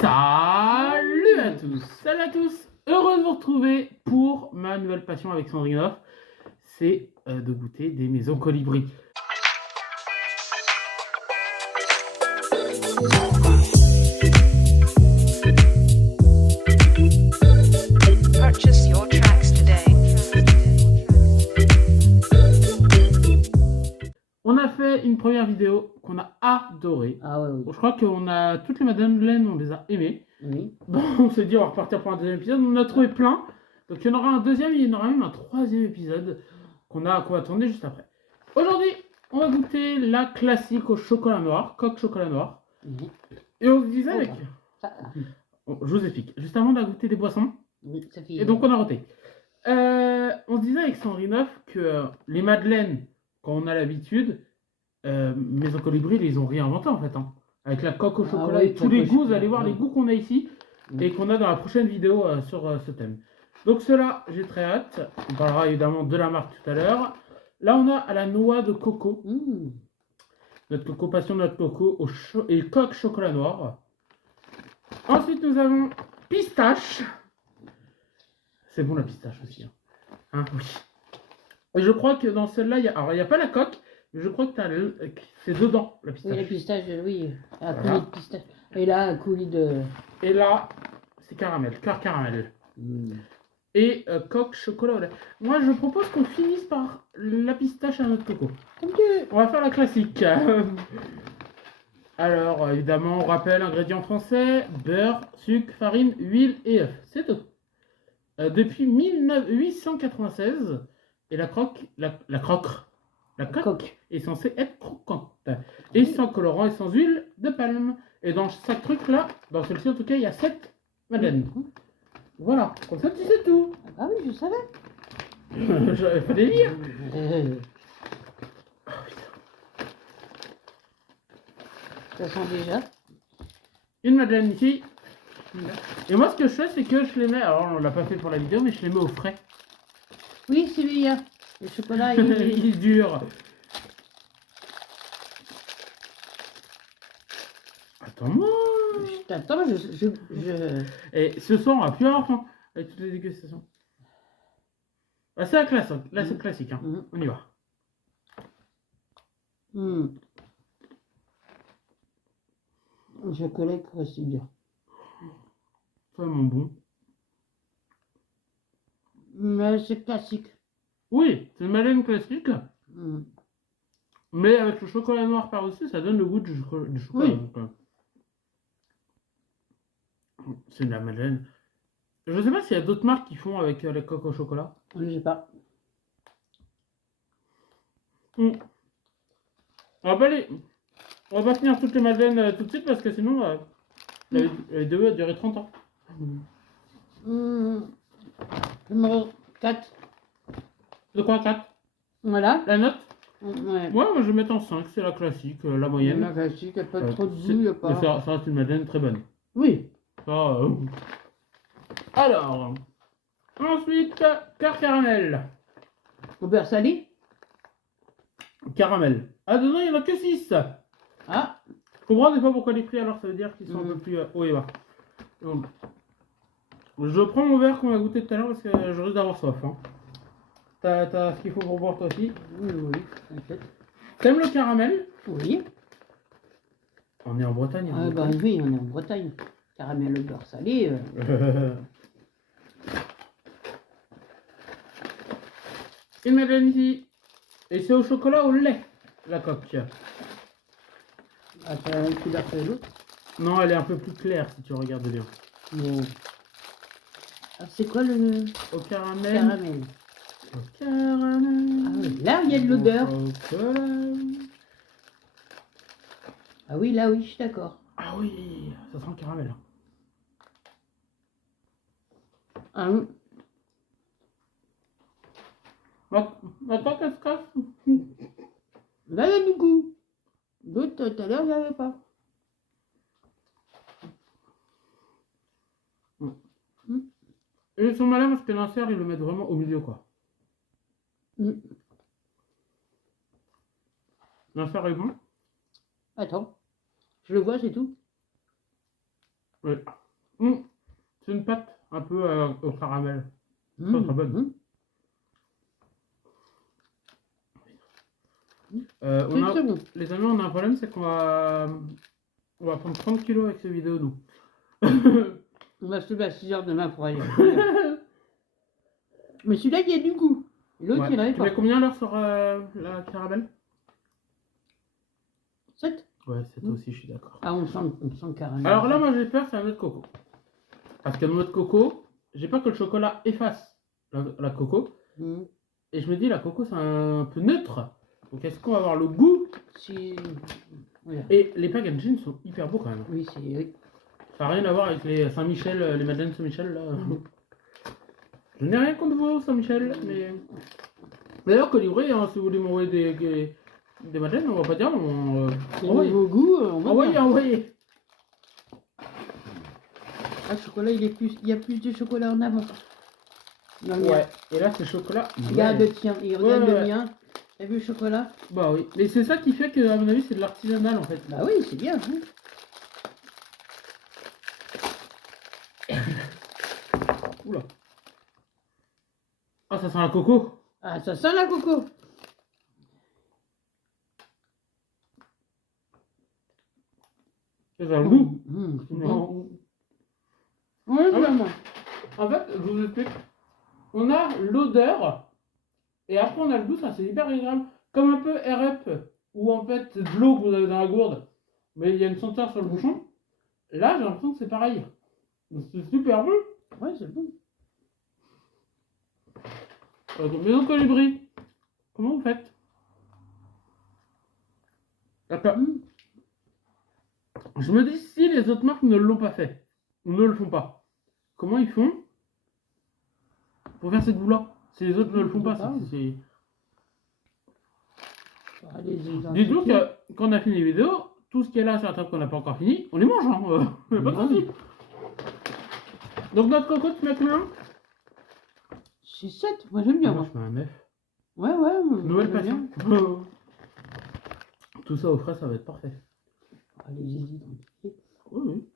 Salut à tous! Salut à tous! Heureux de vous retrouver pour ma nouvelle passion avec Sandrine, c'est de goûter des maisons colibri. Purchase your tracks today. On a fait une première vidéo qu'on a adorée. Ah ouais, oui. Je crois qu'on a toutes les madeleines, on les a aimées. Oui. Bon, on s'est dit on va repartir pour un deuxième épisode. On en a trouvé plein. Donc il y en aura un deuxième et il y en aura même un troisième épisode qu'on va tourner juste après. Aujourd'hui, on va goûter la classique au chocolat noir, coque chocolat noir. Oui. Et on se disait avec... Ça, Bon, je vous explique. Juste avant, on a goûté des boissons. oui, ça fait... Et donc on a roté. On se disait avec Sandrine que les madeleines, quand on a l'habitude, Maison Colibri, ils ont réinventé en fait. Hein. Avec la coque au chocolat oui, et tous les coque au goûts, vous chocolat, allez voir oui. les goûts qu'on a ici et qu'on a dans la prochaine vidéo sur ce thème. Donc cela, j'ai très hâte. On parlera évidemment de la marque tout à l'heure. Là, on a à la noix de coco. Notre coco passion, notre coco et coque chocolat noir. Ensuite, nous avons pistache. C'est bon la pistache aussi. Hein, oui. Et je crois que dans celle-là, il n'y a pas la coque, mais je crois que c'est dedans la pistache. Oui, la pistache, oui. Un Voilà. coulis de pistache. Et là, un coulis de... Et là, c'est caramel, cœur caramel. Et coque chocolat au lait. Moi, je propose qu'on finisse par la pistache à notre coco. Ok. On va faire la classique. Alors, évidemment, on rappelle ingrédients français, beurre, sucre, farine, huile et œufs. C'est tout. Depuis 1896, et la coque Coque. est censée être croquante. Et sans colorant et sans huile de palme. Et dans chaque truc là, dans celle-ci en tout cas, il y a 7 madeleines. Voilà, comme ça tu sais tout. Ah oui, je savais. J'avais fait des lire. Ça sent déjà. Une madeleine ici. Et moi ce que je fais c'est que je les mets, alors on l'a pas fait pour la vidéo, mais je les mets au frais. Oui, c'est lui, hein. Le chocolat, il... Il est dur. Attends-moi. Je t'attends, je... Et ce soir on va plus avoir faim avec toutes les dégustations. Ah, c'est la classe, hein. Là c'est classique. Hein. On y va. Le chocolat est aussi bien. Vraiment bon. Mais c'est classique. Oui, c'est une madeleine classique. Mais avec le chocolat noir par-dessus, ça donne le goût du chocolat. Oui. Donc, c'est de la madeleine. Je sais pas s'il y a d'autres marques qui font avec la coque au chocolat. Je sais pas. On va pas finir toutes les madeleines tout de suite parce que sinon la vidéo va durer 30 ans. Numéro 4. De quoi 4? Voilà. La note? Ouais. Moi je vais mettre en 5, c'est la classique, la moyenne. La classique, il n'y a pas trop de goût, il n'y a pas... Mais ça reste une madeleine très bonne. Oui. Ça, Alors, ensuite, cœur caramel. Au beurre salé. Caramel. Ah, dedans, il n'y en a que 6. Ah. Je comprends des fois pourquoi les prix, alors ça veut dire qu'ils sont un peu plus hauts et bas. Donc, je prends mon verre qu'on a goûté tout à l'heure parce que je risque d'avoir soif. Hein. T'as ce qu'il faut pour boire toi aussi. Oui, t'inquiète. T'aimes le caramel? Oui. On est en Bretagne. Ah bah oui, on est en Bretagne. Caramel au beurre salé. Une madeleine ici. Et c'est au chocolat au lait, la coque. Ah, t'as la même couleur que l'autre. Non, elle est un peu plus claire si tu regardes bien. Mais... Ah, c'est quoi le... Au caramel. Caramel. Au caramel. Ah oui, là, il y a de l'odeur. Au chocolat. Ah oui, là, oui, je suis d'accord. Ah oui, ça sent le caramel. Ah oui. Attends qu'elle se casse. Là, il y a du goût. L'autre, tout à l'heure, il n'y avait pas. Et ils sont malins parce que l'insert, ils le mettent vraiment au milieu, quoi. L'insert est bon. Attends. Je le vois, c'est tout. Ouais. C'est une pâte un peu au caramel. Très très bonne. C'est On a, très bon. les amis, on a un problème, c'est on va prendre 30 kilos avec cette vidéo, nous. On va se lever à 6h demain pour aller. Mais celui-là, il y a du goût. L'autre, il n'avait Tu pas. mets combien l'heure sur la caramel? 7. Ouais, c'est aussi, je suis d'accord. Ah, on sent le caramel. Alors là, moi, j'ai peur, c'est un noix de coco. Parce qu'un noix de coco, j'ai peur que le chocolat efface la coco. Et je me dis, la coco, c'est un peu neutre. Donc, est-ce qu'on va avoir le goût? Si... Voilà. Et les packaging sont hyper beaux quand même. Oui, c'est... Oui. Ça n'a rien à voir avec les Saint-Michel, les Madeleines Saint-Michel là. Je n'ai rien contre vous, Saint-Michel, mais. D'ailleurs, Colibri, hein, si vous voulez m'envoyer des Madeleines, on va pas dire, envoyez. Au goût, on va Envoyez, bien. envoyez. Ah, le chocolat, il y a plus de chocolat en avant. Dans le mien. Ouais, et là, c'est chocolat. Regarde Ouais. le tien, il regarde Ouais, le ouais. mien. T'as vu le chocolat? Bah oui. Mais c'est ça qui fait que, à mon avis, c'est de l'artisanal en fait. Bah oui, c'est bien. Hein. Oula. Ah, ça sent la coco. Ah, ça sent la coco. Ça sent le goût. C'est bon. Non. Ouais, Ah ouais. vraiment. En fait, je vous explique. On a l'odeur et après on a le goût, ça c'est hyper agréable. Comme un peu RF où en fait c'est de l'eau que vous avez dans la gourde, mais il y a une senteur sur le bouchon. Là, j'ai l'impression que c'est pareil. Donc, c'est super bon. Ouais, c'est bon. Maison Colibri, comment vous faites? D'accord. Je me dis si les autres marques ne l'ont pas fait, ou ne le font pas, comment ils font pour faire ce goût-là? Si les autres ne le font pas, c'est... Dites-nous que quand on a fini les vidéos, tout ce qui est là sur la table qu'on n'a pas encore fini, on les mange, hein. Pas de soucis. Donc notre coco, tu mets combien? C'est 7, moi j'aime bien. Moi, Moi. je mets un 9. Ouais, ouais. Nouvelle j'aime passion. bien. Tout ça au frais, ça va être parfait. Allez-y. Oui, oui.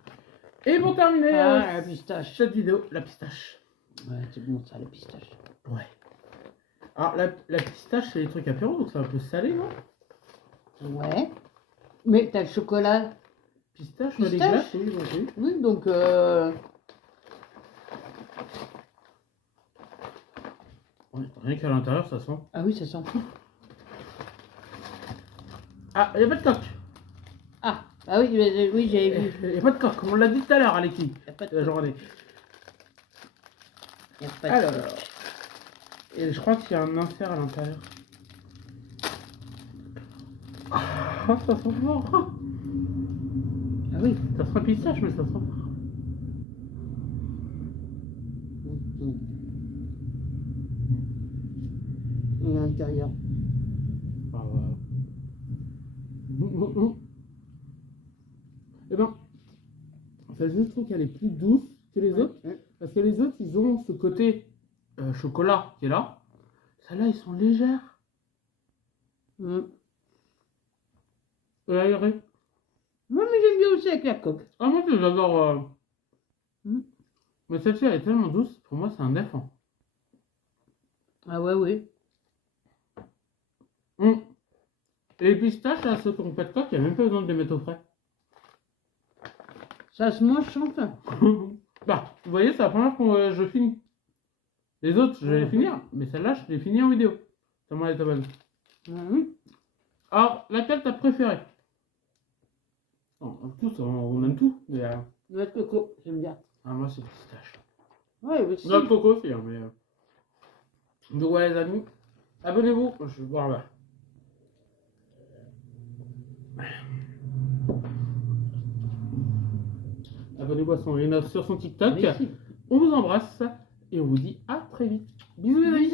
Et pour terminer Ah, la pistache. cette vidéo, la pistache. Ouais, c'est bon ça, la pistache. Ouais. Alors la pistache, c'est les trucs apéro, donc c'est un peu salé, non? Ouais. Mais t'as le chocolat. Pistache, Pistache les glaces, oui, oui. Oui, donc... Ouais, rien qu'à l'intérieur, ça sent. Ah oui, ça sent tout. Ah, il n'y a pas de coque. Ah, ah oui, oui j'avais vu. Il n'y a pas de coque, on l'a dit tout à l'heure, Alexis. Y a pas de La journée. Y a pas de Alors, et je crois qu'il y a un insert à l'intérieur. Ah, ça sent fort. Ah oui. Ça sent pistache, mais ça sent fort. Et à l'intérieur. Ah, ouais. Eh ben, enfin, je trouve qu'elle est plus douce que les autres. Parce que les autres, ils ont ce côté chocolat qui est là. Celles-là, ils sont légères. Et aérées. Moi, mais j'aime bien aussi avec la coque. Ah, moi, j'adore. Mais celle-ci, elle est tellement douce. Pour moi, c'est un 9. Hein. Ah ouais, oui. Et les pistaches, là, ceux qui n'ont pas de coque, il n'y a même pas besoin de les mettre au frais. Ça se mange sans faim. Bah, vous voyez, c'est la première fois que je finis. Les autres, je vais les finir. Mais celle-là, je l'ai fini en vidéo. Tellement elle est bonne. Alors, laquelle t'as préférée? Tous, on aime tout. Mais, Noix de coco, j'aime bien. ah, moi, c'est pistache. Ouais, aussi. Noix de coco aussi, hein, mais... Donc, ouais, les amis, abonnez-vous. Je vais boire là. Abonnez-vous à son sur son TikTok. Merci. On vous embrasse et on vous dit à très vite. Bisous les amis.